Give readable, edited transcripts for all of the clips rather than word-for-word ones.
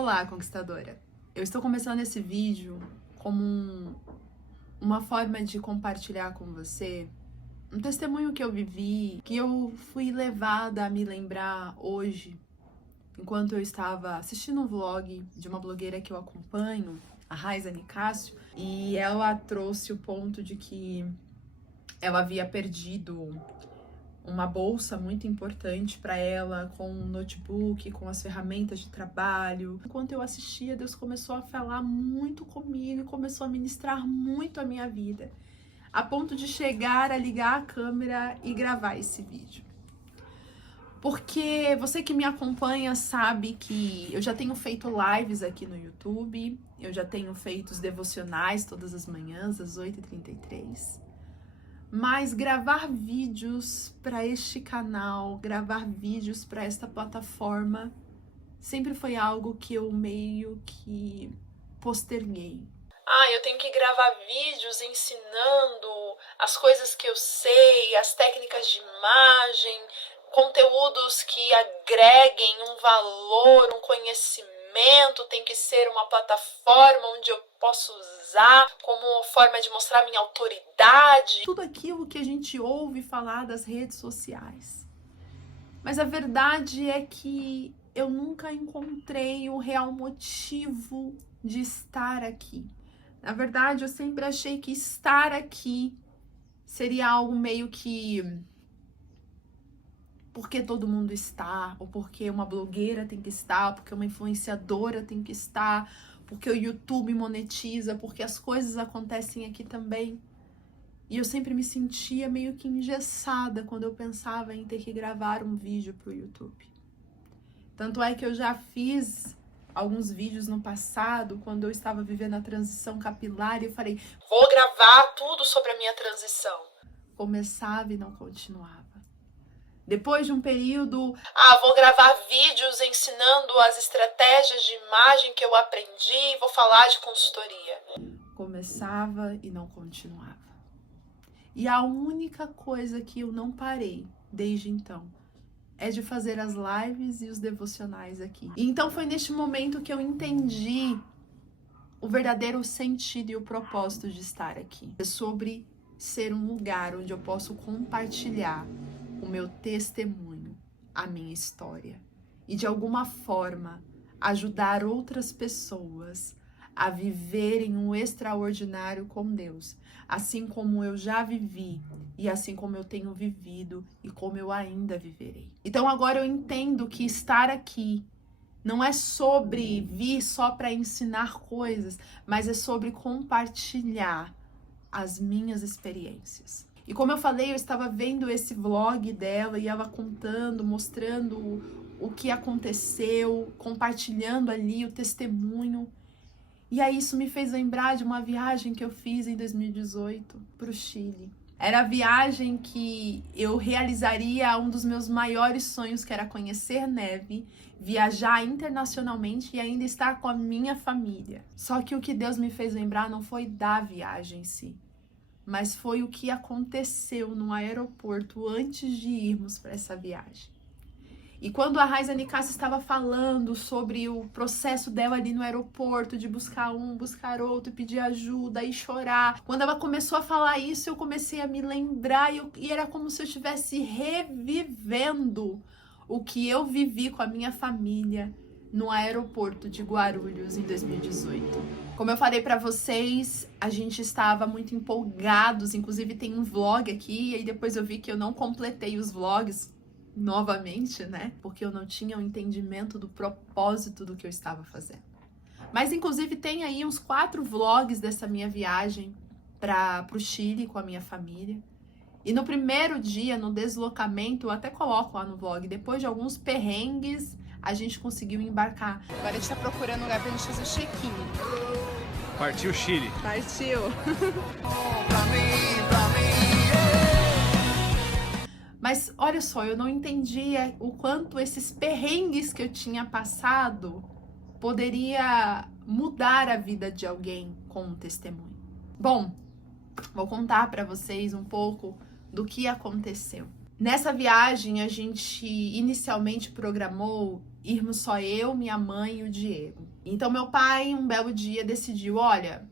Olá, conquistadora! Eu estou começando esse vídeo como uma forma de compartilhar com você um testemunho que eu vivi, que eu fui levada a me lembrar hoje, enquanto eu estava assistindo um vlog de uma blogueira que eu acompanho, a Raiza Nicásio, e ela trouxe o ponto de que ela havia perdido uma bolsa muito importante para ela, com um notebook, com as ferramentas de trabalho. Enquanto eu assistia, Deus começou a falar muito comigo e começou a ministrar muito a minha vida, a ponto de chegar a ligar a câmera e gravar esse vídeo. Porque você que me acompanha sabe que eu já tenho feito lives aqui no YouTube, eu já tenho feito os devocionais todas as manhãs, às 8h33. Mas gravar vídeos para este canal, gravar vídeos para esta plataforma, sempre foi algo que eu meio que posterguei. Eu tenho que gravar vídeos ensinando as coisas que eu sei, as técnicas de imagem, conteúdos que agreguem um valor, um conhecimento, tem que ser uma plataforma onde eu posso usar como forma de mostrar minha autoridade. Tudo aquilo que a gente ouve falar das redes sociais. Mas a verdade é que eu nunca encontrei o real motivo de estar aqui. Na verdade, eu sempre achei que estar aqui seria algo meio que porque todo mundo está, ou porque uma blogueira tem que estar, porque uma influenciadora tem que estar, porque o YouTube monetiza, porque as coisas acontecem aqui também. E eu sempre me sentia meio que engessada quando eu pensava em ter que gravar um vídeo para o YouTube. Tanto é que eu já fiz alguns vídeos no passado, quando eu estava vivendo a transição capilar, e eu falei, vou gravar tudo sobre a minha transição. Começava e não continuava. Depois de um período, vou gravar vídeos ensinando as estratégias de imagem que eu aprendi, vou falar de consultoria. Começava e não continuava. E a única coisa que eu não parei desde então é de fazer as lives e os devocionais aqui. E então foi neste momento que eu entendi o verdadeiro sentido e o propósito de estar aqui. É sobre ser um lugar onde eu posso compartilhar o meu testemunho, a minha história, e de alguma forma ajudar outras pessoas a viverem um extraordinário com Deus, assim como eu já vivi e assim como eu tenho vivido e como eu ainda viverei. Então agora eu entendo que estar aqui não é sobre vir só para ensinar coisas, mas é sobre compartilhar as minhas experiências. E como eu falei, eu estava vendo esse vlog dela e ela contando, mostrando o que aconteceu, compartilhando ali o testemunho. E aí isso me fez lembrar de uma viagem que eu fiz em 2018 para o Chile. Era a viagem que eu realizaria um dos meus maiores sonhos, que era conhecer neve, viajar internacionalmente e ainda estar com a minha família. Só que o que Deus me fez lembrar não foi da viagem em si, mas foi o que aconteceu no aeroporto antes de irmos para essa viagem. E quando a Raiza Nicásio estava falando sobre o processo dela ali no aeroporto, de buscar um, buscar outro, pedir ajuda e chorar, quando ela começou a falar isso, eu comecei a me lembrar e era como se eu estivesse revivendo o que eu vivi com a minha família no aeroporto de Guarulhos em 2018. Como eu falei para vocês, a gente estava muito empolgados, inclusive tem um vlog aqui, e aí depois eu vi que eu não completei os vlogs novamente, né? Porque eu não tinha o entendimento do propósito do que eu estava fazendo. Mas inclusive tem aí uns 4 vlogs dessa minha viagem para o Chile com a minha família. E no primeiro dia, no deslocamento, eu até coloco lá no vlog, depois de alguns perrengues, a gente conseguiu embarcar. Agora a gente tá procurando um lugar pra gente fazer o check-in. Partiu Chile. Partiu. Mas olha só, eu não entendia o quanto esses perrengues que eu tinha passado poderia mudar a vida de alguém com um testemunho. Bom, vou contar para vocês um pouco do que aconteceu. Nessa viagem, a gente inicialmente programou irmos só eu, minha mãe e o Diego. Então, meu pai, um belo dia, decidiu, olha,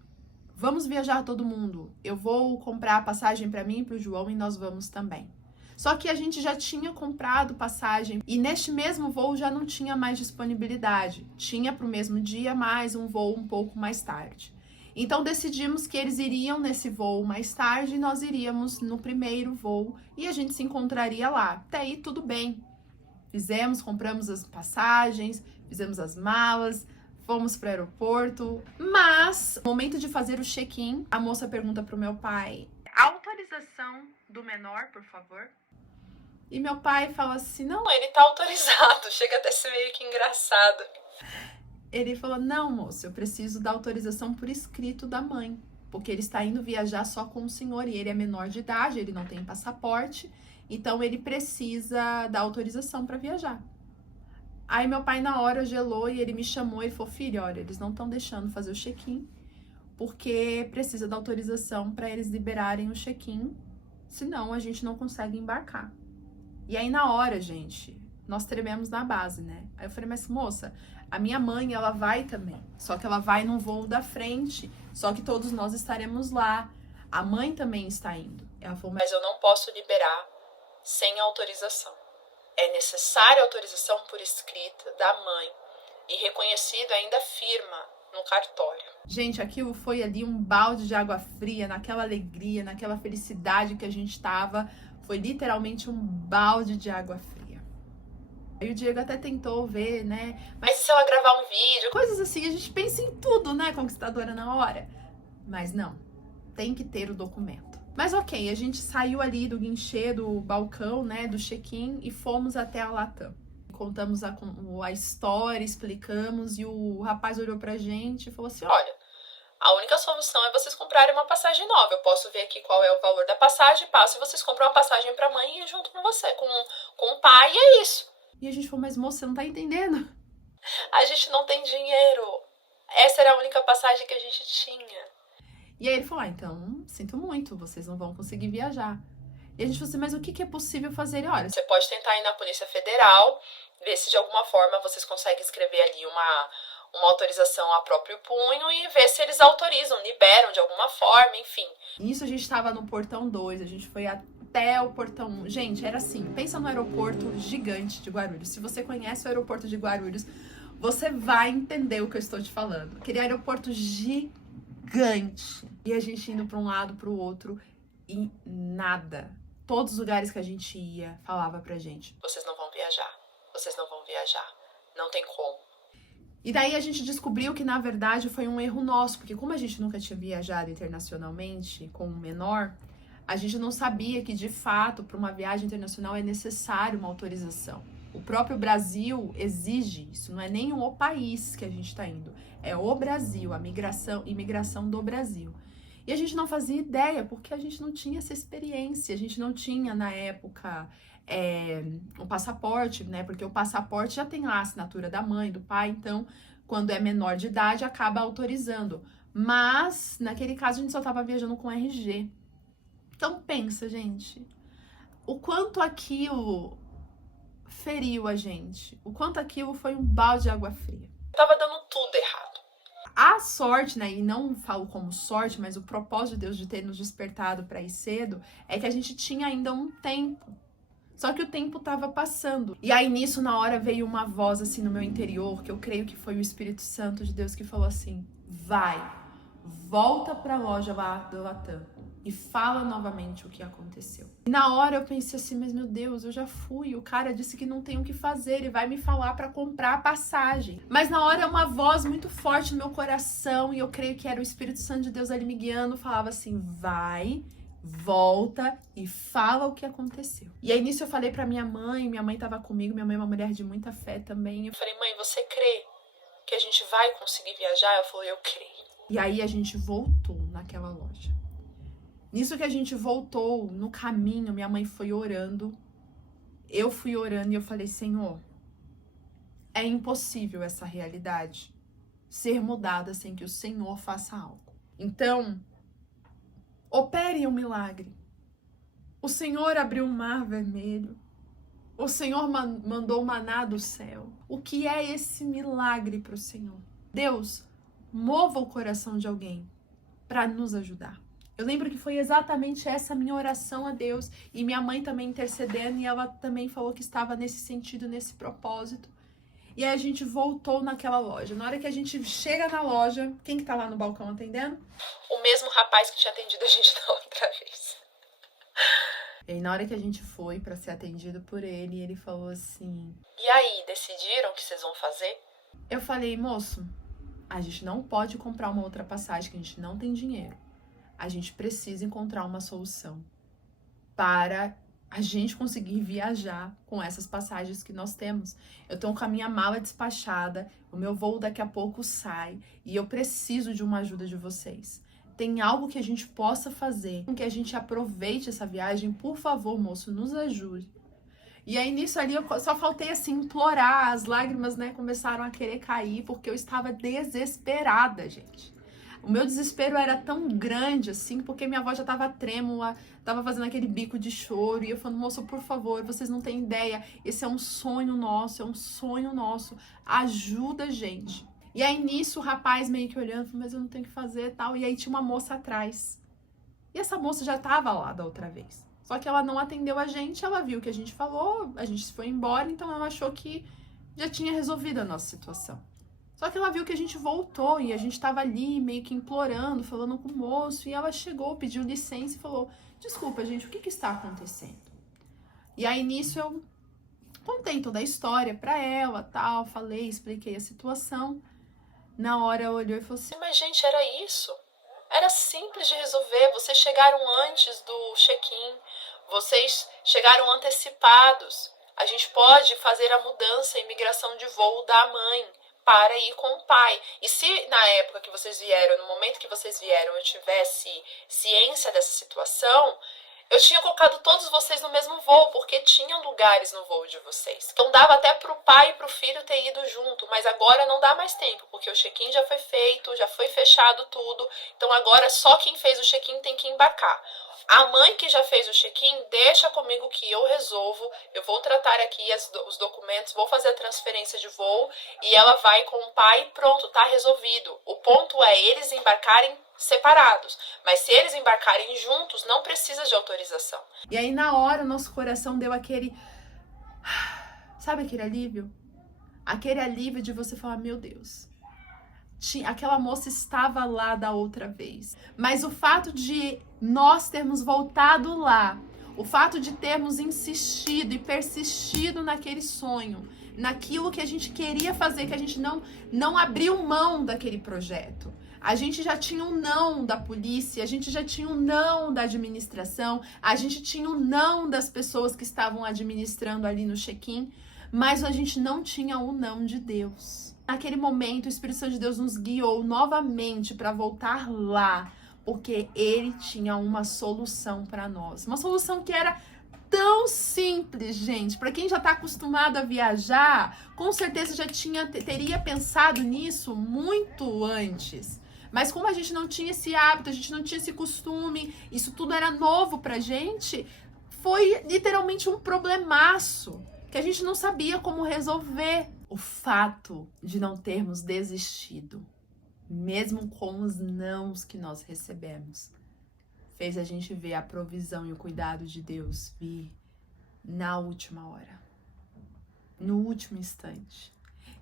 vamos viajar todo mundo. Eu vou comprar a passagem para mim e para o João e nós vamos também. Só que a gente já tinha comprado passagem e neste mesmo voo já não tinha mais disponibilidade. Tinha para o mesmo dia, mas um voo um pouco mais tarde. Então decidimos que eles iriam nesse voo mais tarde e nós iríamos no primeiro voo e a gente se encontraria lá. Até aí tudo bem. Compramos as passagens, fizemos as malas, fomos para o aeroporto. Mas, no momento de fazer o check-in, a moça pergunta para o meu pai: autorização do menor, por favor? E meu pai fala assim: não, ele tá autorizado. Chega até a ser meio que engraçado. Ele falou: não, moço, eu preciso da autorização por escrito da mãe, porque ele está indo viajar só com o senhor e ele é menor de idade, ele não tem passaporte, então ele precisa da autorização para viajar. Aí meu pai na hora gelou e ele me chamou e falou: filho, olha, eles não estão deixando fazer o check-in, porque precisa da autorização para eles liberarem o check-in, senão a gente não consegue embarcar. E aí na hora, gente, nós trememos na base, né? Aí eu falei: mas moça, a minha mãe, ela vai também, só que ela vai no voo da frente, só que todos nós estaremos lá. A mãe também está indo. Ela falou: mas eu não posso liberar sem autorização. É necessária autorização por escrita da mãe e reconhecido ainda firma no cartório. Gente, aquilo foi ali um balde de água fria, naquela alegria, naquela felicidade que a gente tava. Foi literalmente um balde de água fria. Aí o Diego até tentou ver, né? Mas se ela gravar um vídeo, coisas assim, a gente pensa em tudo, né, conquistadora, na hora. Mas não, tem que ter o documento. Mas ok, a gente saiu ali do guichê, do balcão, né, do check-in e fomos até a Latam. Contamos a história, explicamos e o rapaz olhou pra gente e falou assim: olha, a única solução é vocês comprarem uma passagem nova. Eu posso ver aqui qual é o valor da passagem, passo e vocês compram uma passagem pra mãe e ir junto com você, com o pai, e é isso. E a gente falou: mas moça, você não tá entendendo? A gente não tem dinheiro. Essa era a única passagem que a gente tinha. E aí ele falou: então, sinto muito, vocês não vão conseguir viajar. E a gente falou assim: mas o que é possível fazer? E olha, você pode tentar ir na Polícia Federal, ver se de alguma forma vocês conseguem escrever ali uma autorização a próprio punho e ver se eles autorizam, liberam de alguma forma, enfim. Nisso a gente estava no portão 2, a gente foi até o portão 1. Gente, era assim, pensa no aeroporto gigante de Guarulhos. Se você conhece o aeroporto de Guarulhos, você vai entender o que eu estou te falando. Aquele aeroporto gigante. E a gente indo para um lado, para o outro e nada. Todos os lugares que a gente ia falava pra gente: vocês não vão viajar, vocês não vão viajar, não tem como. E daí a gente descobriu que, na verdade, foi um erro nosso, porque como a gente nunca tinha viajado internacionalmente com um menor, a gente não sabia que, de fato, para uma viagem internacional é necessário uma autorização. O próprio Brasil exige isso, não é nem o país que a gente está indo, é o Brasil, a imigração do Brasil. E a gente não fazia ideia, porque a gente não tinha essa experiência, a gente não tinha, na época, o passaporte, né? Porque o passaporte já tem lá a assinatura da mãe, do pai, então, quando é menor de idade, acaba autorizando. Mas, naquele caso, a gente só estava viajando com RG. Então, pensa, gente, o quanto aquilo feriu a gente, o quanto aquilo foi um balde de água fria. Tava dando tudo errado. A sorte, né, e não falo como sorte, mas o propósito de Deus de ter nos despertado para ir cedo, é que a gente tinha ainda um tempo. Só que o tempo tava passando. E aí nisso, na hora, veio uma voz assim no meu interior, que eu creio que foi o Espírito Santo de Deus que falou assim: vai, volta pra loja lá do Latam e fala novamente o que aconteceu. E na hora eu pensei assim: mas meu Deus, eu já fui, o cara disse que não tem o que fazer, ele vai me falar para comprar a passagem. Mas na hora uma voz muito forte no meu coração, e eu creio que era o Espírito Santo de Deus ali me guiando, falava assim: vai, volta e fala o que aconteceu. E aí nisso eu falei pra minha mãe tava comigo, minha mãe é uma mulher de muita fé também. Eu falei: mãe, você crê que a gente vai conseguir viajar? Ela falou: eu creio. E aí a gente voltou naquela loja. Nisso que a gente voltou, no caminho, minha mãe foi orando, eu fui orando e eu falei: Senhor, é impossível essa realidade ser mudada sem que o Senhor faça algo. Então, opere um milagre. O Senhor abriu o mar vermelho. O Senhor mandou maná do céu. O que é esse milagre para o Senhor? Deus, mova o coração de alguém para nos ajudar. Eu lembro que foi exatamente essa minha oração a Deus. E minha mãe também intercedendo. E ela também falou que estava nesse sentido, nesse propósito. E aí a gente voltou naquela loja. Na hora que a gente chega na loja, quem que tá lá no balcão atendendo? O mesmo rapaz que tinha atendido a gente da outra vez. E aí na hora que a gente foi pra ser atendido por ele, ele falou assim: e aí, decidiram o que vocês vão fazer? Eu falei: moço, a gente não pode comprar uma outra passagem, que a gente não tem dinheiro. A gente precisa encontrar uma solução para a gente conseguir viajar com essas passagens que nós temos. Eu tô com a minha mala despachada, o meu voo daqui a pouco sai e eu preciso de uma ajuda de vocês. Tem algo que a gente possa fazer, que a gente aproveite essa viagem? Por favor, moço, nos ajude. E aí, nisso ali, eu só faltei, assim, implorar. As lágrimas, né, começaram a querer cair, porque eu estava desesperada, gente. O meu desespero era tão grande, assim, porque minha avó já tava trêmula, tava fazendo aquele bico de choro. E eu falando: moço, por favor, vocês não têm ideia. Esse é um sonho nosso, Ajuda a gente. E aí, nisso, o rapaz meio que olhando, falou: mas eu não tenho o que fazer e tal. E aí tinha uma moça atrás. E essa moça já tava lá da outra vez. Só que ela não atendeu a gente, ela viu o que a gente falou, a gente foi embora, então ela achou que já tinha resolvido a nossa situação. Só que ela viu que a gente voltou e a gente tava ali meio que implorando, falando com o moço, e ela chegou, pediu licença e falou: desculpa, gente, o que está acontecendo? E aí, nisso, eu contei toda a história pra ela, tal, falei, expliquei a situação. Na hora ela olhou e falou assim: mas gente, era isso? Era simples de resolver, vocês chegaram antes do check-in, vocês chegaram antecipados, a gente pode fazer a mudança e migração de voo da mãe para ir com o pai. E se na época que vocês vieram, no momento que vocês vieram, eu tivesse ciência dessa situação, eu tinha colocado todos vocês no mesmo voo, porque tinham lugares no voo de vocês. Então dava até pro pai e pro filho ter ido junto, mas agora não dá mais tempo, porque o check-in já foi feito, já foi fechado tudo. Então agora só quem fez o check-in tem que embarcar. A mãe que já fez o check-in, deixa comigo que eu resolvo, eu vou tratar aqui os documentos, vou fazer a transferência de voo e ela vai com o pai e pronto, tá resolvido. O ponto é eles embarcarem separados, mas se eles embarcarem juntos, não precisa de autorização. E aí na hora o nosso coração deu aquele, sabe aquele alívio? Aquele alívio de você falar: meu Deus, aquela moça estava lá da outra vez, mas o fato de nós termos voltado lá, o fato de termos insistido e persistido naquele sonho, naquilo que a gente queria fazer, que a gente não abriu mão daquele projeto. A gente já tinha um não da polícia, a gente já tinha um não da administração, a gente tinha um não das pessoas que estavam administrando ali no check-in, mas a gente não tinha o não de Deus. Naquele momento, o Espírito Santo de Deus nos guiou novamente para voltar lá, porque Ele tinha uma solução para nós. Uma solução que era tão simples, gente. Para quem já está acostumado a viajar, com certeza já teria pensado nisso muito antes. Mas como a gente não tinha esse hábito, a gente não tinha esse costume, isso tudo era novo pra gente, foi literalmente um problemaço que a gente não sabia como resolver. O fato de não termos desistido, mesmo com os nãos que nós recebemos, fez a gente ver a provisão e o cuidado de Deus vir na última hora, no último instante.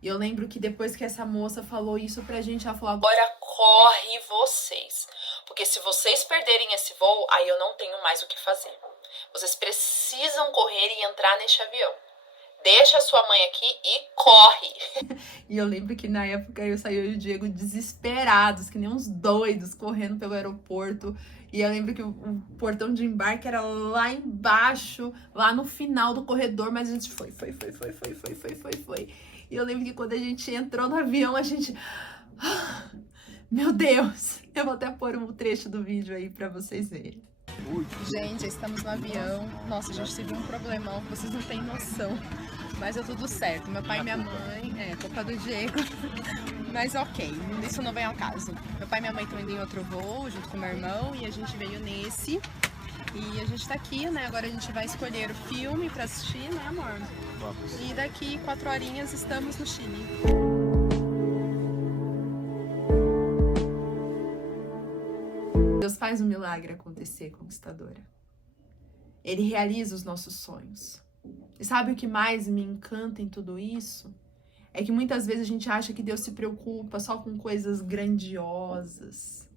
E eu lembro que depois que essa moça falou isso pra gente, ela falou: agora corre vocês, porque se vocês perderem esse voo, aí eu não tenho mais o que fazer. Vocês precisam correr e entrar neste avião. Deixa a sua mãe aqui e corre. E eu lembro que na época eu saí e o Diego desesperados, que nem uns doidos, correndo pelo aeroporto. E eu lembro que o portão de embarque era lá embaixo, lá no final do corredor, mas a gente foi. E eu lembro que quando a gente entrou no avião, a gente... Meu Deus! Eu vou até pôr um trecho do vídeo aí pra vocês verem. Gente, estamos no avião. Nossa, a gente teve um problemão, vocês não têm noção. Mas deu tudo certo. Meu pai e minha mãe, culpa do Diego. Mas ok, isso não vem ao caso. Meu pai e minha mãe estão indo em outro voo, junto com meu irmão, e a gente veio nesse. E a gente tá aqui, né? Agora a gente vai escolher o filme pra assistir, né, amor? Vamos. E daqui 4 horinhas estamos no Chile. Deus faz um milagre acontecer, conquistadora. Ele realiza os nossos sonhos. E sabe o que mais me encanta em tudo isso? É que muitas vezes a gente acha que Deus se preocupa só com coisas grandiosas,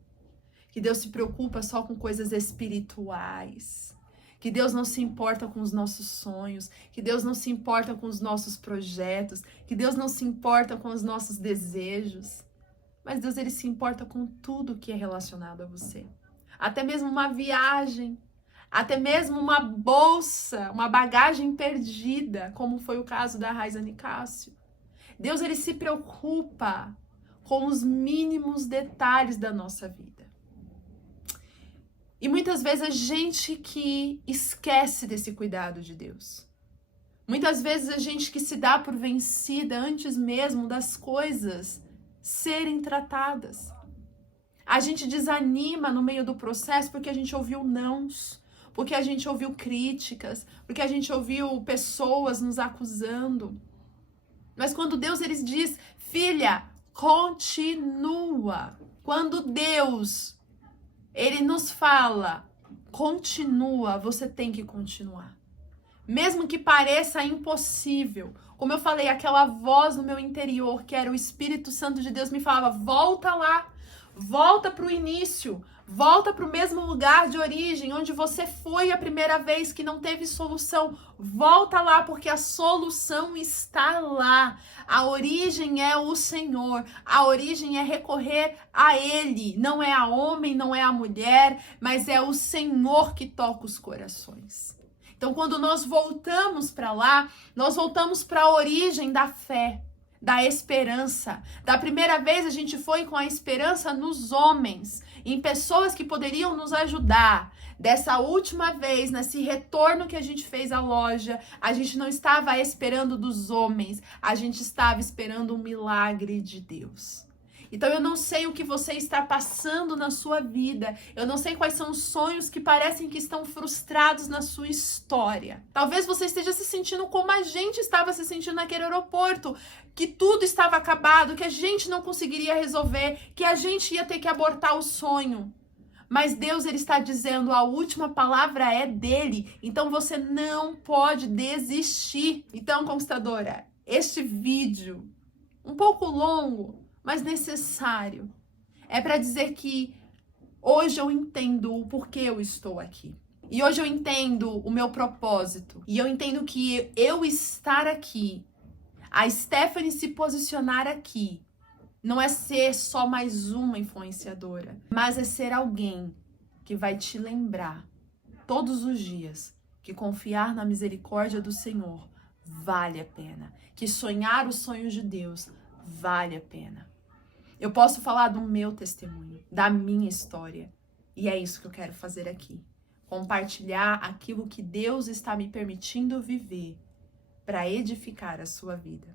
que Deus se preocupa só com coisas espirituais, que Deus não se importa com os nossos sonhos, que Deus não se importa com os nossos projetos, que Deus não se importa com os nossos desejos. Mas Deus, ele se importa com tudo que é relacionado a você. Até mesmo uma viagem, até mesmo uma bolsa, uma bagagem perdida, como foi o caso da Raiza Nicásio. Deus, ele se preocupa com os mínimos detalhes da nossa vida. E muitas vezes a gente que esquece desse cuidado de Deus. Muitas vezes a gente que se dá por vencida antes mesmo das coisas serem tratadas. A gente desanima no meio do processo porque a gente ouviu nãos, porque a gente ouviu críticas, porque a gente ouviu pessoas nos acusando. Mas quando Deus ele diz, filha, continua. Quando Deus ele nos fala, continua, você tem que continuar. Mesmo que pareça impossível. Como eu falei, aquela voz no meu interior, que era o Espírito Santo de Deus, me falava, volta lá, volta para o início, volta para o mesmo lugar de origem, onde você foi a primeira vez que não teve solução. Volta lá, porque a solução está lá. A origem é o Senhor, a origem é recorrer a Ele. Não é a homem, não é a mulher, mas é o Senhor que toca os corações. Então, quando nós voltamos para lá, nós voltamos para a origem da fé, da esperança. Da primeira vez a gente foi com a esperança nos homens, em pessoas que poderiam nos ajudar. Dessa última vez, nesse retorno que a gente fez à loja, a gente não estava esperando dos homens, a gente estava esperando um milagre de Deus. Então eu não sei o que você está passando na sua vida, eu não sei quais são os sonhos que parecem que estão frustrados na sua história. Talvez você esteja se sentindo como a gente estava se sentindo naquele aeroporto, que tudo estava acabado, que a gente não conseguiria resolver, que a gente ia ter que abortar o sonho. Mas Deus ele está dizendo, a última palavra é dele, então você não pode desistir. Então, conquistadora, este vídeo, um pouco longo, mas necessário, é para dizer que hoje eu entendo o porquê eu estou aqui. E hoje eu entendo o meu propósito. E eu entendo que eu estar aqui, a Stephanie se posicionar aqui, não é ser só mais uma influenciadora, mas é ser alguém que vai te lembrar todos os dias que confiar na misericórdia do Senhor vale a pena. Que sonhar os sonhos de Deus vale a pena. Eu posso falar do meu testemunho, da minha história. E é isso que eu quero fazer aqui. Compartilhar aquilo que Deus está me permitindo viver para edificar a sua vida.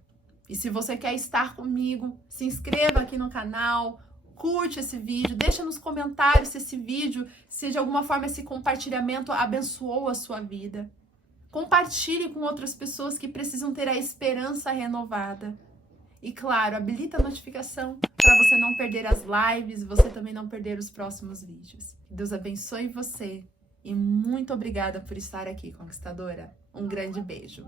E se você quer estar comigo, se inscreva aqui no canal, curte esse vídeo, deixa nos comentários se esse vídeo, se de alguma forma esse compartilhamento abençoou a sua vida. Compartilhe com outras pessoas que precisam ter a esperança renovada. E claro, habilita a notificação para você não perder as lives e você também não perder os próximos vídeos. Que Deus abençoe você e muito obrigada por estar aqui, conquistadora. Um grande beijo.